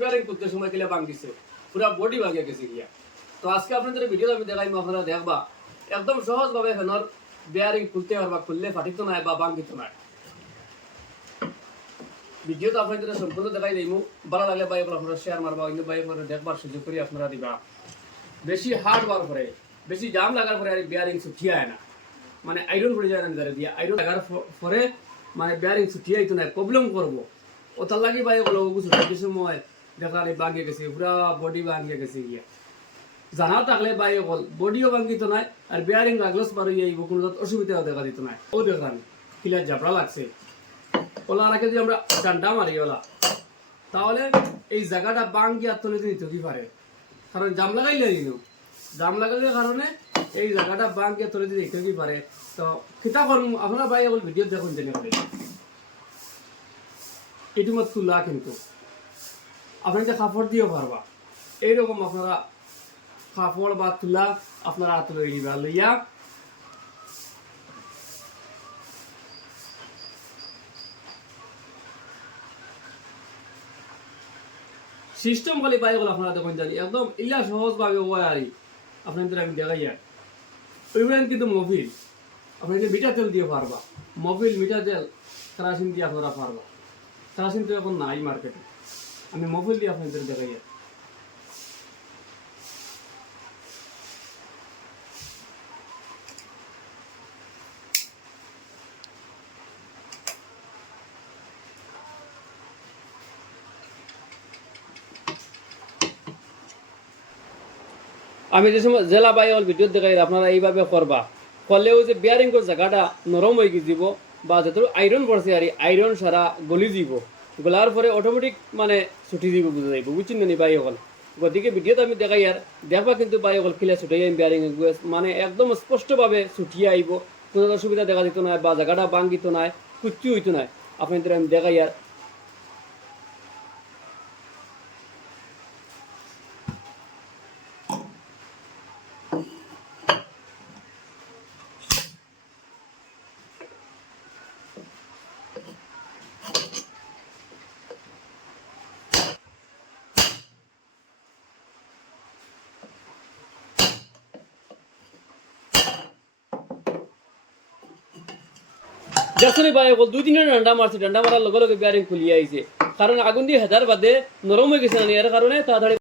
Bearing করতে সময় কিলা ভাঙিছে পুরা বডি ভাঙে গেছে গিয়া। তো আজকে আপনাদের ভিডিও আমি দেখাইম, আপনারা দেখবা একদম সহজভাবে ফ্যানের বেয়ারিং খুলতে পারবা, খুললে ফাটিত নাই বা ভাঙিত নাই। ভিডিওটা আপনাদের সম্পূর্ণ দেখাই দিইমু। ভালো লাগলে ভাই আপনারা শেয়ার মারবা, অন্য ভাই আপনারা দেখবার সুযোগ করে আপনারা দিবা। বেশি হার্ড ওয়ার করে, বেশি জাম লাগার পরে আর বেয়ারিং ছুটিয়ে আয় না, মানে আয়রন পড়ে যায় না ভিতরে দিয়ে। আয়রন লাগার পরে মানে বেয়ারিং ছুটিয়ে আইতো না, প্রবলেম করবো। ওটার লাগি ভাই বলো ছুটার সময় দেখার ভাঙিয়ে গেছে, পুরা বডি ভাঙিয়ে গেছে গিয়া। জানা থাকলে ভাই বল বডিও ভাঙিত নাই আর বেয়ারিং লাগলো পারো এই কোনো অসুবিধা দেখা দিত না। ও দেখান কিলার জাবড়া লাগছে, ওলা রাখে যদি আমরা ডান্ডা মারি ওলা, তাহলে এই জায়গাটা ভাঙিয়ে তলে নিতে কি পারে, কারণ জাম লাগাইলে দিল, জাম লাগাইলে কারণে এই জায়গাটা ভাঙিয়ে তলে দিতে কি পারে। তো কিতা করুন আপনারা ভাই বল ভিডিও দেখুন জেনে করে এটি মত তুলা, কিন্তু আপনাদের কাপড় দিয়েও পারবা। এইরকম আপনারা কাপড় বা তুলা আপনারা হাতে লইবা, লইয়া সিস্টেম বলে পাই গেল আপনারা দেখুন জানি একদম ইলা সহজ ভাবে ওয়াই আর আপনাদের আমি দেখাই। ওইগুলো কিন্তু মোবিল আপনাদের মিঠা তেল দিয়ে পারবা, মোবিল মিঠা তেল কেরাসিন দিয়ে আপনারা পারবা। কেরাসিন তো এখন নাই মার্কেটে, আমি মোবিল দিয়ে আপনাদের দেখাই। আমি যে সময় জেলা বাই অল ভিডিও দেখাই আপনারা এইভাবে করবা, করলেও যে বিয়ারিংয়ের জায়গাটা নরম হয়ে গিয়েছিল বা যত আয়রন পড়ছে আর আয়রন সারা গলি যাব, গলার পরে অটোমেটিক মানে ছুটি দিব, বুঝে যাইব, বুঝছেন না বাই হল। গতিকে ভিডিওতে আমি দেখাই আর দেখবা কিন্তু বাই হল খিলে ছুটাই বিয়ারিং মানে একদম স্পষ্টভাবে ছুটিয়ে আইব, কোনো অসুবিধা দেখা দিত না বা জায়গাটা ভাঙিত নাই, কুচ্চু হইতো না। আপনাদের আমি দেখাই আর দেখুন ভাই বল 2-3 ডান্ডা মারছে, ডান্ডা মারার লগে লগে বিয়ারিং খুলিয়ে আইছে, কারণ আগুন দিয়ে হেতার বাদে নরম হয়ে গেছে না, এর কারণে তাড়াতাড়ি